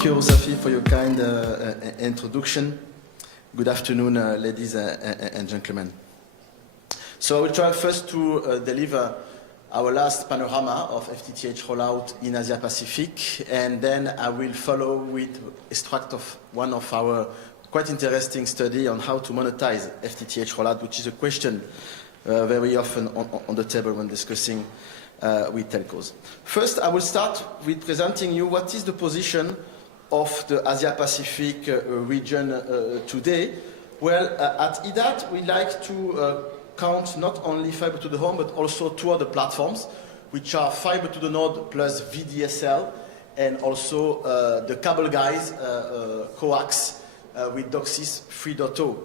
Thank you, Safi, for your kind introduction. Good afternoon, ladies and gentlemen. So I will try first to deliver our last panorama of FTTH rollout in Asia Pacific, and then I will follow with extract of one of our quite interesting study on how to monetize FTTH rollout, which is a question very often on the table when discussing with telcos. First, I will start with presenting you what is the position of the Asia Pacific region today. Well, at EDAT, we like to count not only fiber to the home, but also two other platforms, which are fiber to the node plus VDSL, and also the cable guys, coax with DOCSIS 3.0.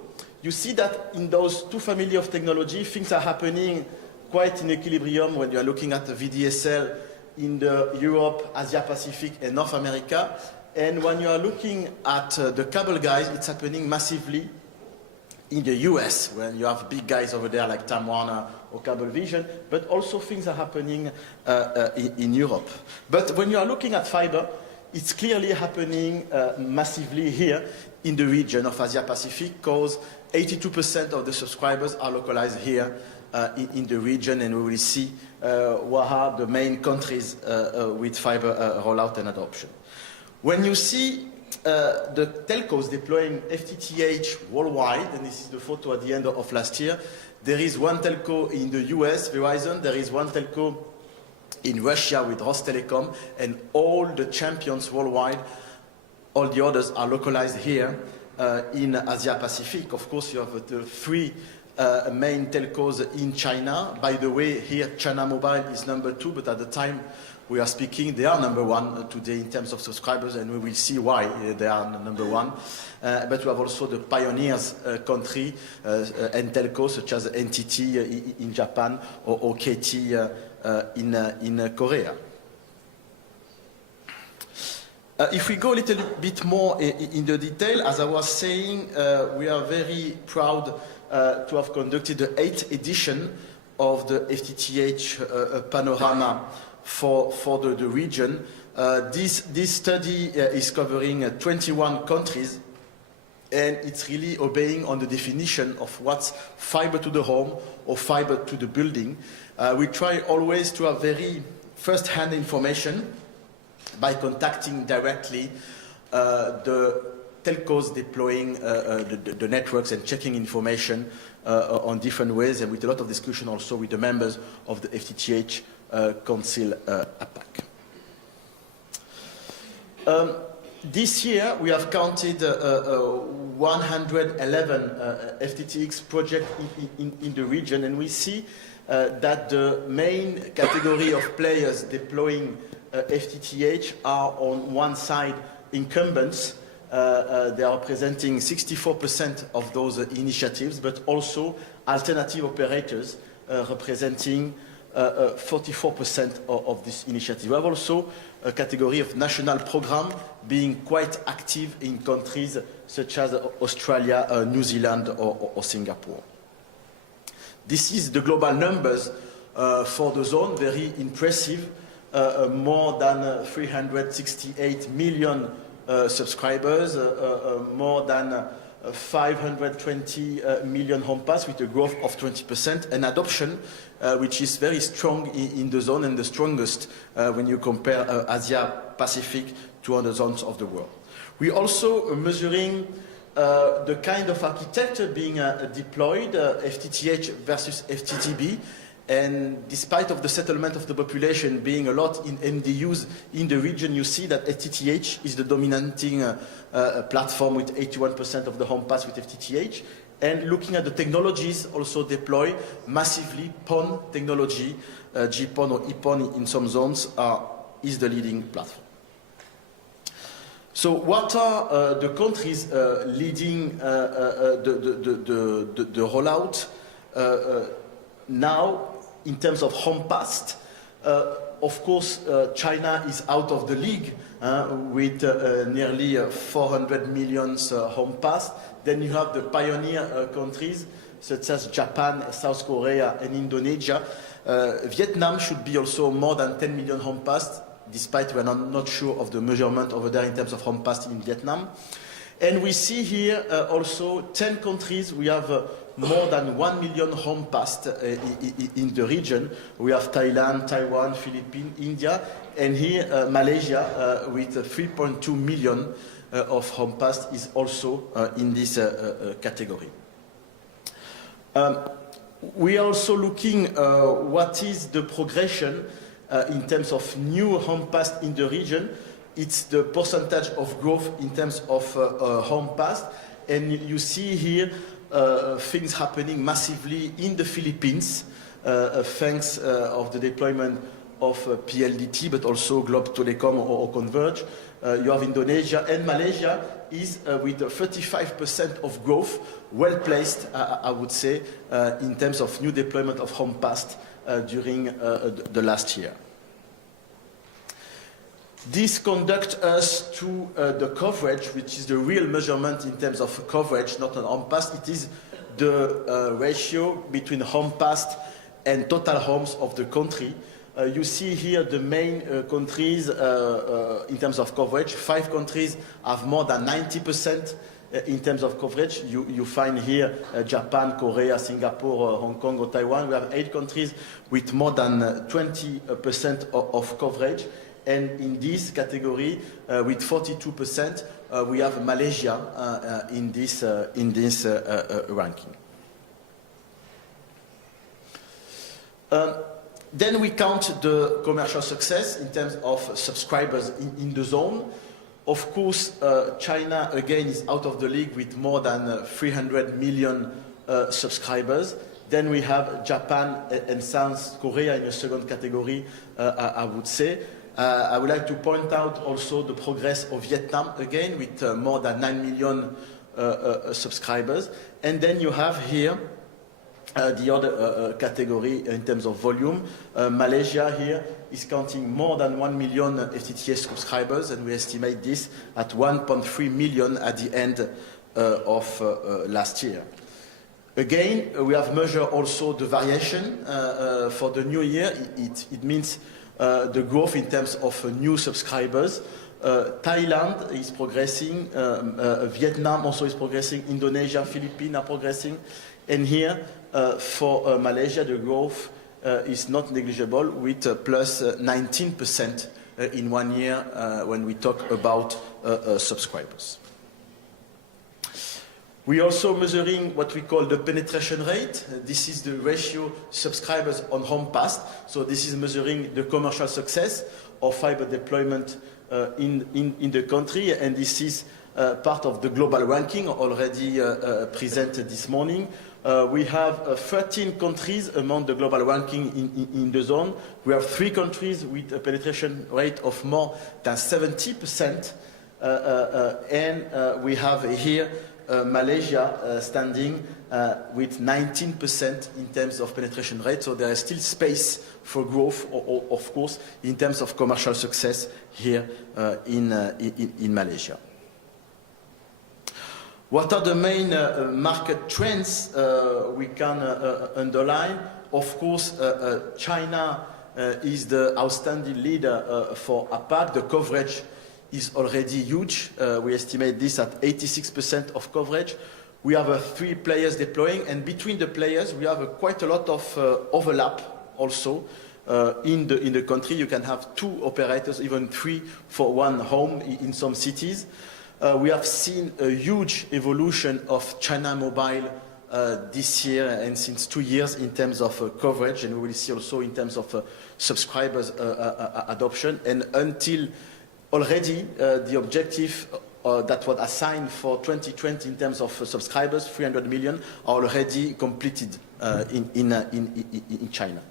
You see that in those two family of technology, things are happening quite in equilibrium when you are looking at the VDSL in the Europe, Asia Pacific, and North America. And when you are looking at the cable guys, it's happening massively in the US, when you have big guys over there like Time Warner or Cablevision, but also things are happening in Europe. But when you are looking at fiber, it's clearly happening massively here in the region of Asia Pacific, because 82% of the subscribers are localized here in the region, and we will see what are the main countries with fiber rollout and adoption. When you see the telcos deploying FTTH worldwide, and this is the photo at the end of last year, there is one telco in the US, Verizon, there is one telco in Russia with Rostelecom, and all the champions worldwide, all the others are localized here in Asia Pacific. Of course, you have the three main telcos in China. By the way, here China Mobile is number 2, but at the time we are speaking, they are number 1 today in terms of subscribers, and we will see why they are number 1. But we have also the pioneers country and telcos such as NTT in Japan or KT in Korea. If we go a little bit more in the detail, as I was saying, we are very proud to have conducted the 8th edition of the FTTH panorama for the region. This study is covering 21 countries, and it's really obeying on the definition of what's fiber to the home or fiber to the building. We try always to have very first-hand information by contacting directly the telcos deploying the networks and checking information on different ways, and with a lot of discussion also with the members of the FTTH Council APAC. This year we have counted 111 FTTX projects in the region, and we see that the main category of players deploying FTTH are on one side incumbents. They are representing 64% of those initiatives, but also alternative operators representing 44% of this initiative. We have also a category of national program being quite active in countries such as Australia, New Zealand, or Singapore. This is the global numbers for the zone, very impressive. More than 368 million subscribers, more than 520 million home pass with a growth of 20%, and adoption which is very strong in the zone, and the strongest when you compare Asia Pacific to other zones of the world. We also are measuring the kind of architecture being deployed, FTTH versus FTTB. And despite of the settlement of the population being a lot in MDUs in the region, you see that FTTH is the dominating platform with 81% of the home pass with FTTH. And looking at the technologies also deployed massively, PON technology, GPON or EPON in some zones is the leading platform. So what are the countries leading the rollout now? In terms of home passed, of course, China is out of the league with nearly 400 million home passed. Then you have the pioneer countries such as Japan, South Korea, and Indonesia. Vietnam should be also more than 10 million home passed. despite we're not sure of the measurement over there in terms of home passed in Vietnam. And we see here also 10 countries. We have more than 1 million home passed in the region. We have Thailand, Taiwan, Philippines, India, and here Malaysia with 3.2 million of home passed is also in this category. We are also looking what is the progression in terms of new home passed in the region. It's the percentage of growth in terms of home passed, and you see here things happening massively in the Philippines, thanks of the deployment of PLDT, but also Globe Telecom or Converge. You have Indonesia, and Malaysia is with 35% of growth, well placed, I would say, in terms of new deployment of home passed during the last year. This conducts us to the coverage, which is the real measurement in terms of coverage, not on home passed. It is the ratio between home passed and total homes of the country. You see here the main countries in terms of coverage. 5 countries have more than 90% in terms of coverage. You find here Japan, Korea, Singapore, Hong Kong, or Taiwan. We have 8 countries with more than 20% of coverage. And in this category, with 42%, we have Malaysia in this ranking. Then we count the commercial success in terms of subscribers in the zone. Of course, China again is out of the league with more than 300 million subscribers. Then we have Japan and South Korea in the second category, I would say. I would like to point out also the progress of Vietnam again with more than 9 million subscribers. And then you have here the other category in terms of volume. Malaysia here is counting more than 1 million FTTH subscribers, and we estimate this at 1.3 million at the end of last year. Again, we have measured also the variation for the new year. It means the growth in terms of new subscribers. Thailand is progressing, Vietnam also is progressing, Indonesia, Philippines are progressing, and here for Malaysia the growth is not negligible with plus 19% in 1 year when we talk about subscribers. We are also measuring what we call the penetration rate. This is the ratio subscribers on home passed. So this is measuring the commercial success of fiber deployment in the country, and this is part of the global ranking already presented this morning. We have 13 countries among the global ranking in the zone. We have 3 countries with a penetration rate of more than 70%, and we have here Malaysia standing with 19% in terms of penetration rate, so there is still space for growth, of course, in terms of commercial success here in Malaysia. What are the main market trends we can underline? Of course, China is the outstanding leader for APAC. The coverage is already huge. We estimate this at 86% of coverage. We have 3 players deploying, and between the players we have quite a lot of overlap also. In the country you can have 2 operators, even 3 for 1 home in some cities. We have seen a huge evolution of China Mobile this year and since 2 years in terms of coverage, and we will see also in terms of subscribers adoption. And until already the objective that was assigned for 2020 in terms of subscribers, 300 million, are already completed in China.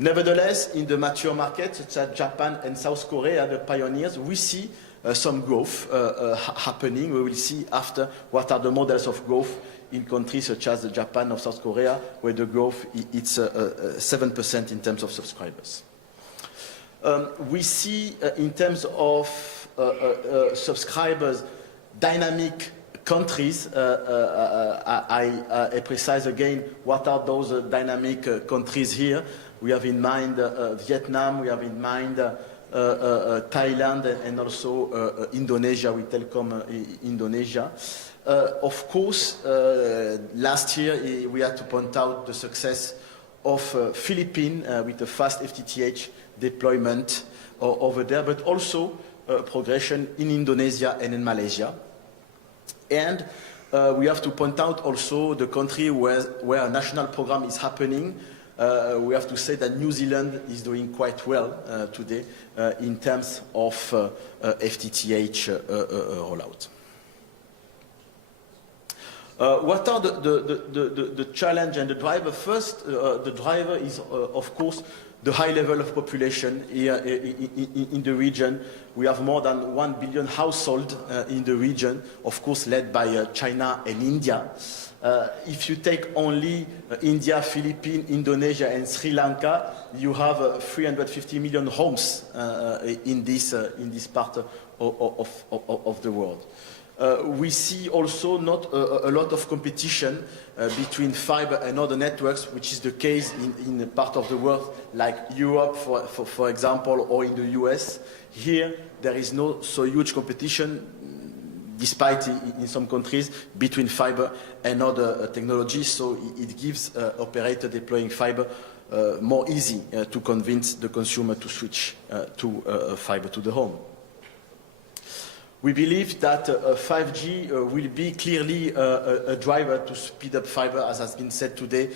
Nevertheless, in the mature markets such as Japan and South Korea, the pioneers, we see some growth happening. We will see after what are the models of growth in countries such as Japan or South Korea, where the growth is 7% in terms of subscribers. We see in terms of subscribers dynamic countries. I precise again what are those dynamic countries here. We have in mind Vietnam, we have in mind Thailand, and also Indonesia with Telkom Indonesia. Of course, last year we had to point out the success of Philippines with the fast FTTH deployment over there, but also progression in Indonesia and in Malaysia. And we have to point out also the country where a national program is happening. We have to say that New Zealand is doing quite well today in terms of FTTH rollout. What are the challenge and the driver? First, the driver is, of course, the high level of population here in the region. We have more than 1 billion households in the region, of course, led by China and India. If you take only India, Philippines, Indonesia, and Sri Lanka, you have 350 million homes in this part of the world. We see also not a lot of competition between fiber and other networks, which is the case in a part of the world like Europe, for example, or in the US. Here, there is no so huge competition, despite in some countries, between fiber and other technologies. So it gives operator deploying fiber more easy to convince the consumer to switch to fiber to the home. We believe that 5G will be clearly a driver to speed up fiber, as has been said today.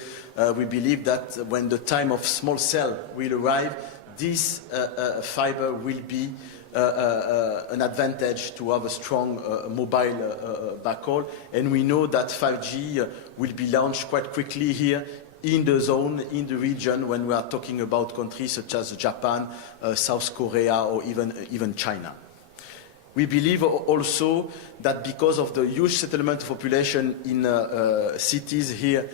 We believe that when the time of small cell will arrive, this fiber will be an advantage to have a strong mobile backhaul. And we know that 5G will be launched quite quickly here in the zone, in the region, when we are talking about countries such as Japan, South Korea, or even China. We believe also that because of the huge settlement of population in cities here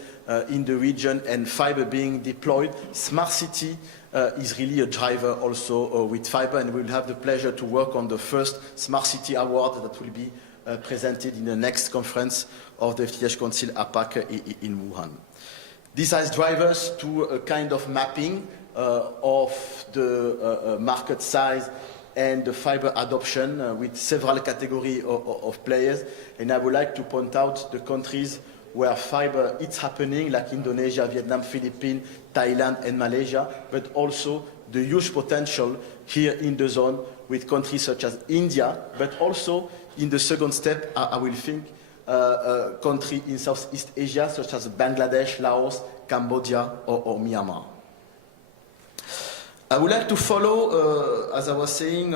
in the region and fiber being deployed, smart city is really a driver also with fiber, and we will have the pleasure to work on the first Smart City Award that will be presented in the next conference of the FTTH Council APAC in Wuhan. This has drivers to a kind of mapping of the market size and the fiber adoption with several categories of players. And I would like to point out the countries where fiber is happening, like Indonesia, Vietnam, Philippines, Thailand, and Malaysia, but also the huge potential here in the zone with countries such as India, but also in the second step, I will think, countries in Southeast Asia, such as Bangladesh, Laos, Cambodia, or Myanmar. I would like to follow, as I was saying,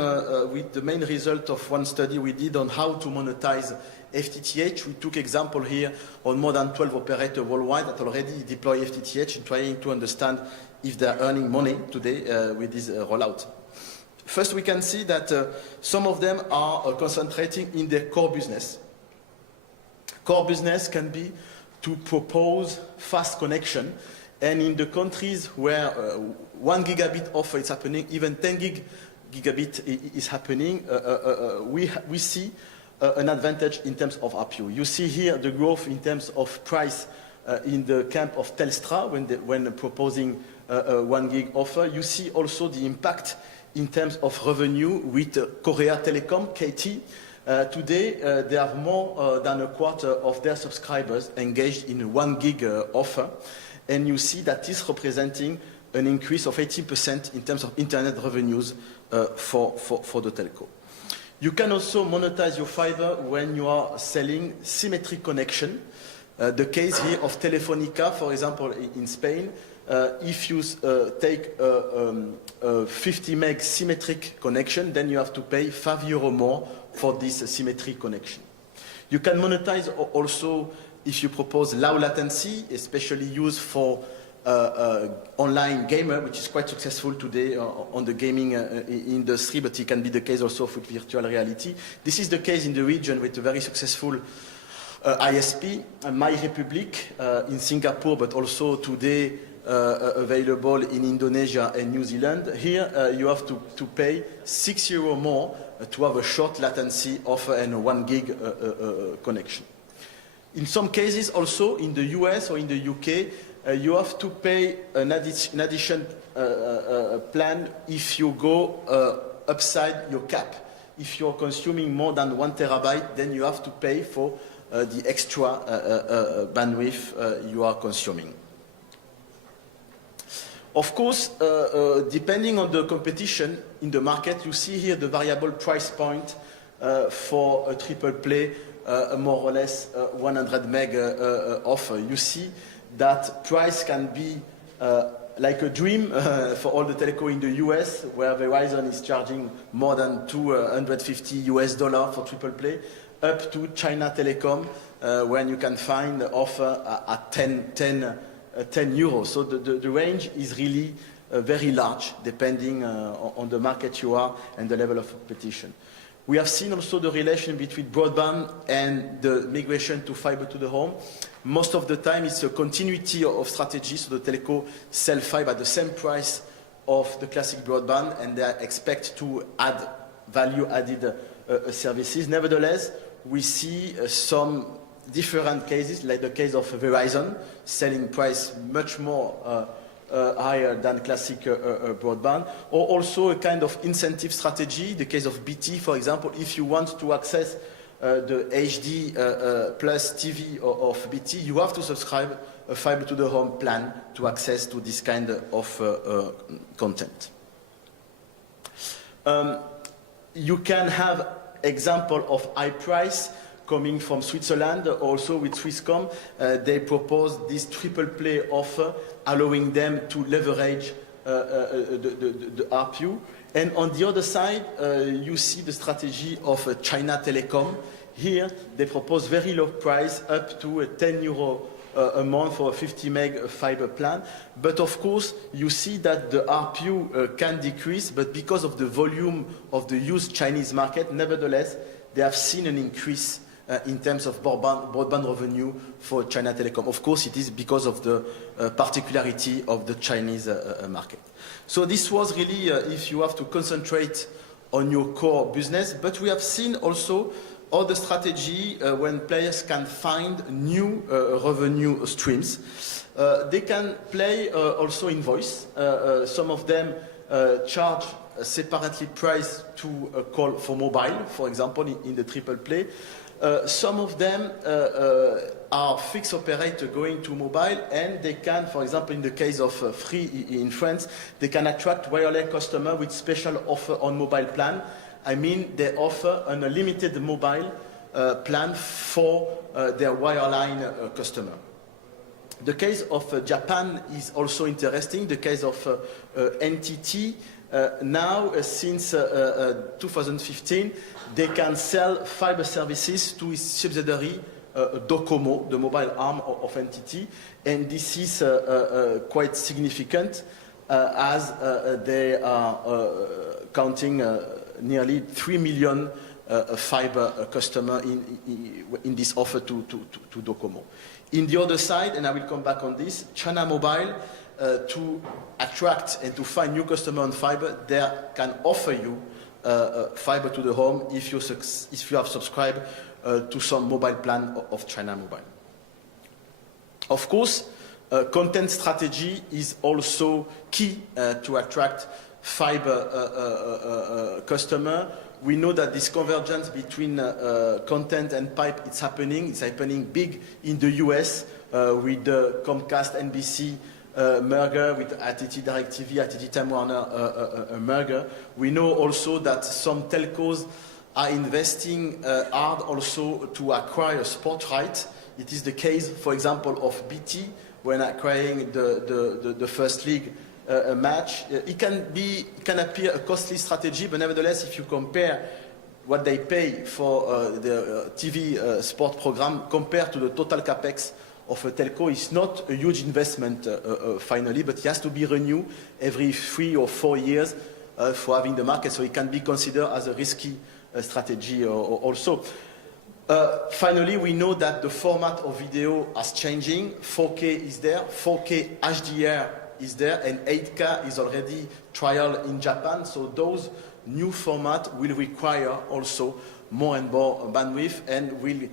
with the main result of one study we did on how to monetize FTTH. We took example here on more than 12 operators worldwide that already deploy FTTH and trying to understand if they are earning money today with this rollout. First, we can see that some of them are concentrating in their core business. Core business can be to propose fast connection, and in the countries where 1 gigabit offer is happening, even 10 gigabit is happening, we see an advantage in terms of ARPU. You see here the growth in terms of price in the camp of Telstra when proposing a 1 gig offer. You see also the impact in terms of revenue with Korea Telecom, KT. Today, they have more than a quarter of their subscribers engaged in a 1 gig offer. And you see that is representing an increase of 18% in terms of internet revenues for the telco. You can also monetize your fiber when you are selling symmetric connection. The case here of Telefonica, for example, in Spain, if you take a 50 meg symmetric connection, then you have to pay €5 more for this symmetric connection. You can monetize also if you propose low latency, especially used for online gamer, which is quite successful today on the gaming industry, but it can be the case also with virtual reality. This is the case in the region with a very successful ISP, MyRepublic in Singapore, but also today available in Indonesia and New Zealand. Here you have to pay €6 more to have a short latency offer and a 1 gig connection. In some cases also in the US or in the UK, you have to pay an addition plan if you go upside your cap. If you're consuming more than 1 terabyte, then you have to pay for the extra bandwidth you are consuming. Of course, depending on the competition in the market, you see here the variable price point for a triple play, more or less 100 meg offer. You see that price can be like a dream for all the telco in the US, where Verizon is charging more than $250 for triple play, up to China Telecom, when you can find the offer at 10 euros. So the range is really very large, depending on the market you are and the level of competition. We have seen also the relation between broadband and the migration to fiber to the home. Most of the time, it's a continuity of strategy, so the telco sell fiber at the same price of the classic broadband, and they expect to add value-added services. Nevertheless, we see some different cases, like the case of Verizon, selling price much more higher than classic broadband, or also a kind of incentive strategy. The case of BT, for example, if you want to access the HD plus TV of BT, you have to subscribe a fiber to the home plan to access to this kind of content. You can have example of high price coming from Switzerland, also with Swisscom. They propose this triple play offer, allowing them to leverage the ARPU. And on the other side, you see the strategy of China Telecom. Here, they propose very low price, up to 10 euro a month for a 50 meg fiber plan. But of course, you see that the ARPU can decrease, but because of the volume of the used Chinese market, nevertheless, they have seen an increase in terms of broadband revenue for China Telecom. Of course, it is because of the particularity of the Chinese market. So this was really if you have to concentrate on your core business, but we have seen also other strategy when players can find new revenue streams. They can play also in voice. Some of them charge a separately price to call for mobile, for example, in the triple play. Some of them are fixed operator going to mobile, and they can, for example, in the case of Free in France, they can attract wireless customer with special offer on mobile plan. I mean, they offer an unlimited mobile plan for their wireline customer. The case of Japan is also interesting. The case of NTT, now since 2015, they can sell fiber services to its subsidiary Docomo, the mobile arm of NTT, and this is quite significant as they are counting nearly 3 million fiber customer in this offer to Docomo. In the other side, and I will come back on this, China Mobile, to attract and to find new customer on fiber, they can offer you fiber to the home if you have subscribed to some mobile plan of China Mobile. Of course, content strategy is also key to attract fiber customer. We know that this convergence between content and pipe, it's happening big in the US with the Comcast NBC merger, with AT&T DirecTV, AT&T Time Warner merger. We know also that some telcos are investing hard also to acquire sport rights. It is the case, for example, of BT when acquiring the first league match. It can appear a costly strategy, but nevertheless, if you compare what they pay for the TV sport program compared to the total capex of a telco, it's not a huge investment finally, but it has to be renewed every 3 or 4 years for having the market, so it can be considered as a risky strategy also. Finally, we know that the format of video is changing. 4K is there, 4K HDR is there, and 8K is already trial in Japan. So those new formats will require also more and more bandwidth and will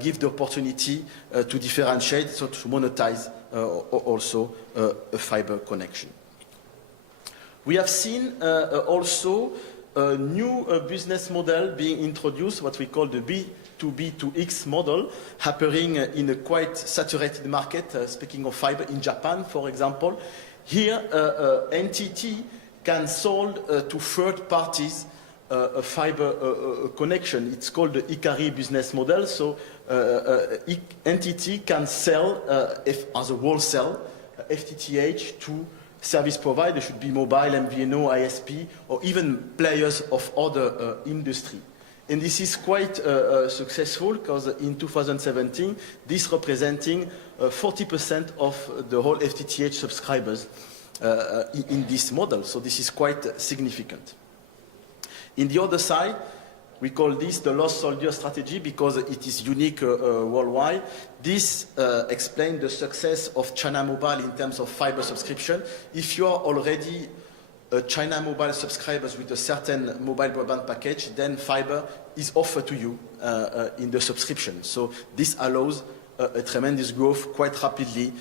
give the opportunity to differentiate, so to monetize also a fiber connection. We have seen also a new business model being introduced, what we call the B2B2X model, appearing in a quite saturated market, speaking of fiber in Japan, for example. Here, NTT can sell to third parties a fiber connection. It's called the Ikari business model. So NTT can sell, as a wholesale, FTTH to service providers, should be mobile, MVNO, ISP, or even players of other industry. And this is quite successful because in 2017, this representing 40% of the whole FTTH subscribers in this model. So this is quite significant. In the other side, we call this the lost soldier strategy because it is unique worldwide. This explains the success of China Mobile in terms of fiber subscription. If you are already a China Mobile subscribers with a certain mobile broadband package, then fiber is offered to you in the subscription. So this allows a tremendous growth quite rapidly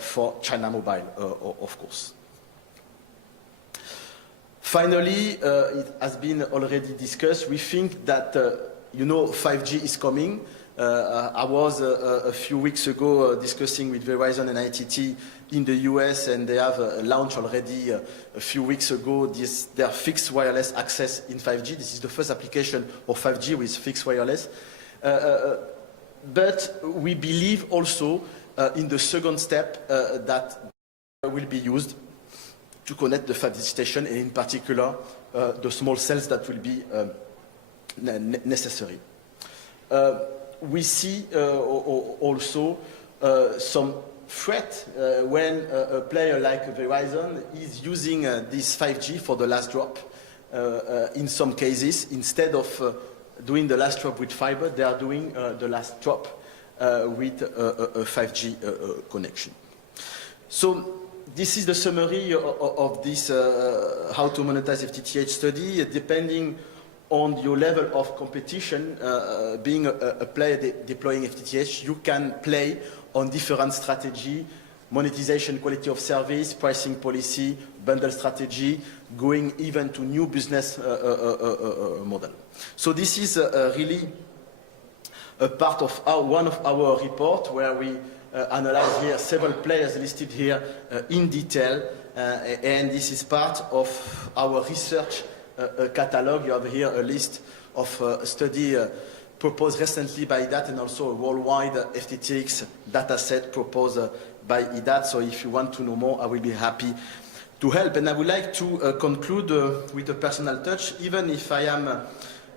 for China Mobile, of course. Finally, it has been already discussed. We think that, 5G is coming. I was a few weeks ago discussing with Verizon and ITT in the US, and they have launched already a few weeks ago their fixed wireless access in 5G. This is the first application of 5G with fixed wireless. But we believe also in the second step that will be used to connect the 5G station, and in particular, the small cells that will be necessary. We see also some threat when a player like Verizon is using this 5G for the last drop. In some cases, instead of doing the last drop with fiber, they are doing the last drop with a 5G connection. So this is the summary of this how to monetize FTTH study. Depending on your level of competition, being a player deploying FTTH, you can play on different strategy, monetization, quality of service, pricing policy, bundle strategy, going even to new business model. So this is really a part of one of our report where we analyze here several players listed here in detail, and this is part of our research catalog. You have here a list of study proposed recently by IDAT and also a worldwide FTTX data set proposed by IDAT. So if you want to know more, I will be happy to help. And I would like to conclude with a personal touch. Even if I am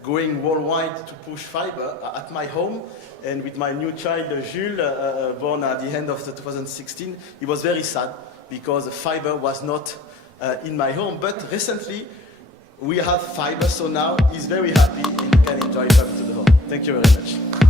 going worldwide to push fiber at my home, and with my new child, Jules, born at the end of 2016, it was very sad because fiber was not in my home. But recently, we have fiber, so now he's very happy and can enjoy fiber to the home. Thank you very much.